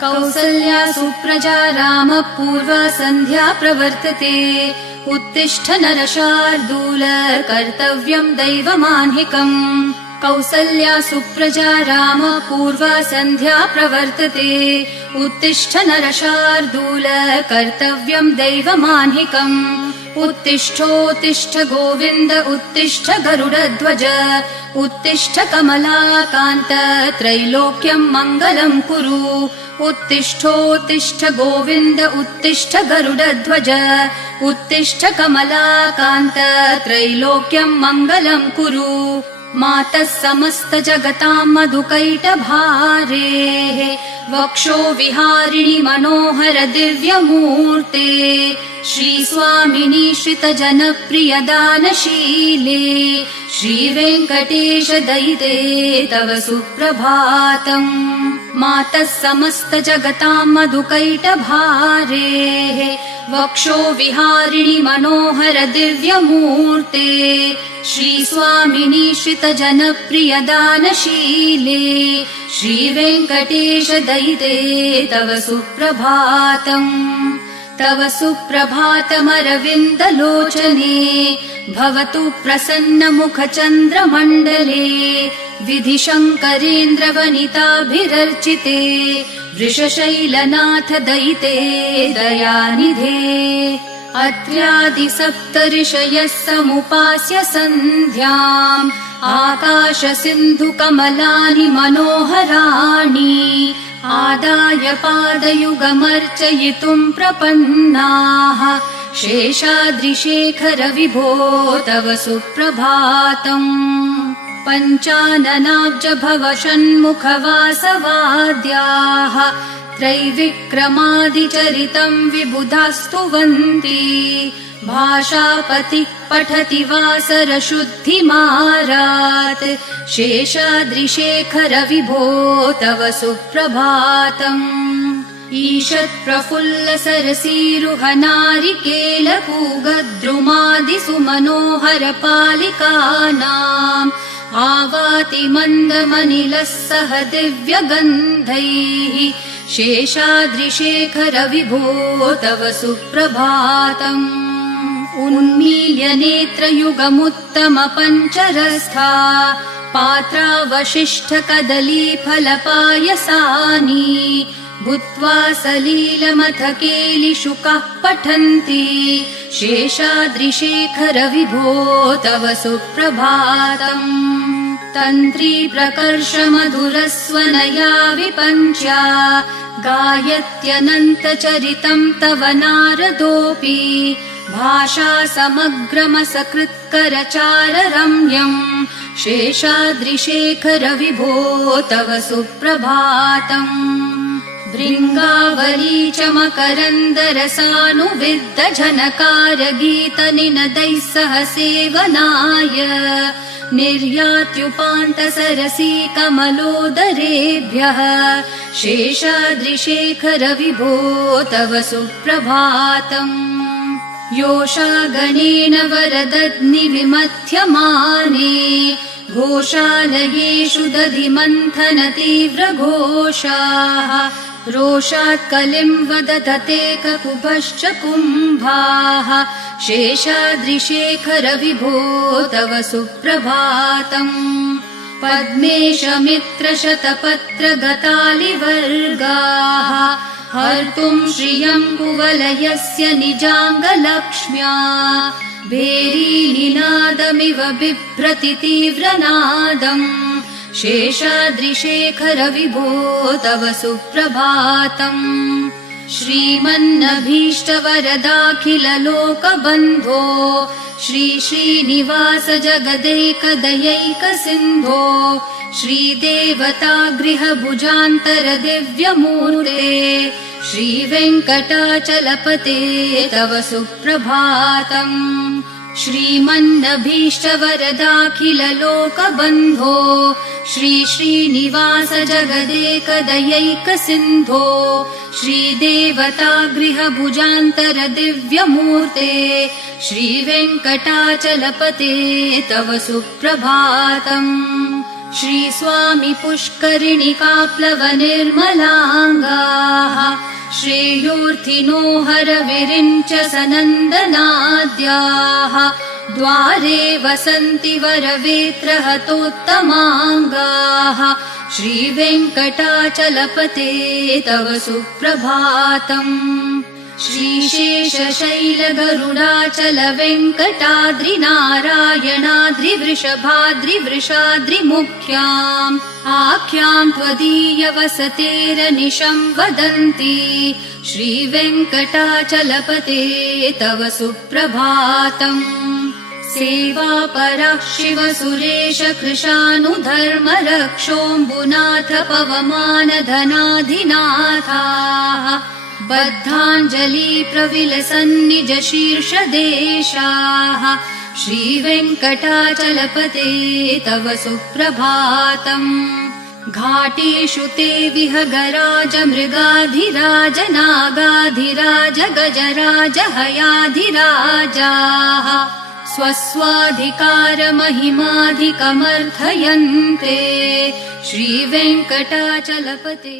कौसल्या सुप्रजा रामः पूर्वा सन्ध्या प्रवर्तते। उत्तिष्ठ नरशार्दूल कर्तव्यम् दैवमाह्निकम्। कौसल्या सुप्रजा रामः पूर्वा सन्ध्या प्रवर्तते। उत्तिष्ठ नरशार्दूल कर्तव्यम् दैवमाह्निकम्। उत्तिष्ठोत्तिष्ठ गोविन्द उत्तिष्ठ गरुडध्वज। उत्तिष्ठ कमलाकान्त त्रैलोक्यम् मङ्गलम् कुरु। उत्तिष्ठोत्तिष्ठ गोविन्द उत्तिष्ठ गरुडध्वज। उत्तिष्ठ कमलाकान्त त्रैलोक्यम् मङ्गलम् कुरु। मातः समस्त जगताम् मधुकैटभारेः वक्षो विहारिणि मनोहर दिव्यमूर्ते। श्रीस्वामिनि श्रितजनप्रिय दानशीले श्रीवेङ्कटेश दयिते तव सुप्रभातम्। मातः समस्त जगताम् मधुकैटभारेः वक्षो विहारिणि मनोहर दिव्यमूर्ते। श्रीस्वामिनि श्रितजनप्रिय दानशीले श्रीवेङ्कटेश दयिते तव सुप्रभातम्। तव सुप्रभातमरविन्दलोचने भवतु प्रसन्नमुखचन्द्रमण्डले। विधिशङ्करेन्द्रवनिताभिरर्चिते वृषशैलनाथ दयिते दयानिधे। अत्र्यादिसप्तऋषयः समुपास्य सन्ध्याम् आकाशसिन्धुकमलानि मनोहराणि आदाय पादयुगमर्चयितुम् प्रपन्नाः। शेषाद्रिशेखर विभो तव सुप्रभातम्। पञ्चाननाब्ज भव षण्मुख वासवाद्याः त्रैविक्रमादिचरितम् विबुधास्तुवन्ति। भाषापतिः पठति वासरशुद्धिमारात् शेषाद्रिशेखर विभो तव सुप्रभातम्। ईषत्प्रफुल्ल सरसीरुह नारिकेलपूगद्रुमादिसुमनोहर पालिकानाम् आवाति मन्दमनिलः सह दिव्यगन्धैः शेषाद्रिशेखर विभो तव सुप्रभातम्। उन्मील्य नेत्रयुगमुत्तम पञ्चरस्था पात्रावशिष्ठ कदलीफलपायसानि भूत्वा सलीलमथ केलिशुकाः पठन्ति शेषाद्रिशेखर विभो तव सुप्रभातम्। तन्त्री प्रकर्ष मधुरस्वनया विपञ्च्या गायत्यनन्तचरितम् तव नारदोऽपि भाषा समग्रमसकृत्करचार रम्यम् शेषाद्रिशेखर विभो तव सुप्रभातम्। भृङ्गावली च मकरन्दरसानुविद्ध झनकार गीतनिनदैः सह सेवनाय निर्यात्युपान्त सरसी कमलोदरेभ्यः शेषाद्रिशेखर विभो तव सुप्रभातम्। योषागणेन वरदध्नि विमथ्यमाने घोषालयेषु दधिमन्थन तीव्रघोषाः रोषात् कलिम् वदधते ककुभश्च कुम्भाः शेषाद्रिशेखर विभो तव सुप्रभातम्। पद्मेशमित्र शतपत्र गतालिवर्गाः हर्तुम् श्रियम् कुवलयस्य निजाङ्गलक्ष्म्या भेरीनिनादमिव बिभ्रति तीव्रनादम् शेषाद्रिशेखर विभो तव सुप्रभातम्। श्रीमन्नभीष्टवरदाखिल लोकबन्धो श्री श्रीनिवास जगदैकदयैक सिन्धो श्रीदेवतागृह भुजान्तर दिव्यमूर्ते श्रीवेङ्कटाचलपते तव सुप्रभातम्। श्रीमन्नभीष्टवरदाखिललोकबन्धो श्री श्रीनिवास जगदेकदयैकसिन्धो श्रीदेवतागृहभुजान्तरदिव्यमूर्ते श्रीवेङ्कटाचलपते तव सुप्रभातम्। श्रीस्वामी पुष्करिणिकाप्लवनिर्मलाङ्गाः श्रेयोर्थिनो हरविरिञ्च सनन्दनाद्याः द्वारे वसन्ति वरवेत्रहतोत्तमाङ्गाः श्रीवेङ्कटाचलपते तव सुप्रभातम्। श्रीशेषशैलगरुडाचलवेङ्कटाद्रिनारायणाद्रिवृषभाद्रिवृषाद्रिमुख्याम् आख्याम् त्वदीयवसतेरनिशम् वदन्ति श्रीवेङ्कटाचलपते तव सुप्रभातम्। सेवापरः शिवसुरेश कृशानुधर्मरक्षोऽम्बुनाथ पवमानधनाधिनाथाः बद्धाञ्जलि प्रविलसन्निज शीर्षदेशाः श्रीवेङ्कटाचलपते तव सुप्रभातम्। घाटेषु ते विहगराज मृगाधिराज नागाधिराज गजराज हयाधिराजाः स्वस्वाधिकारमहिमाधिकमर्थयन्ते श्रीवेङ्कटाचलपते।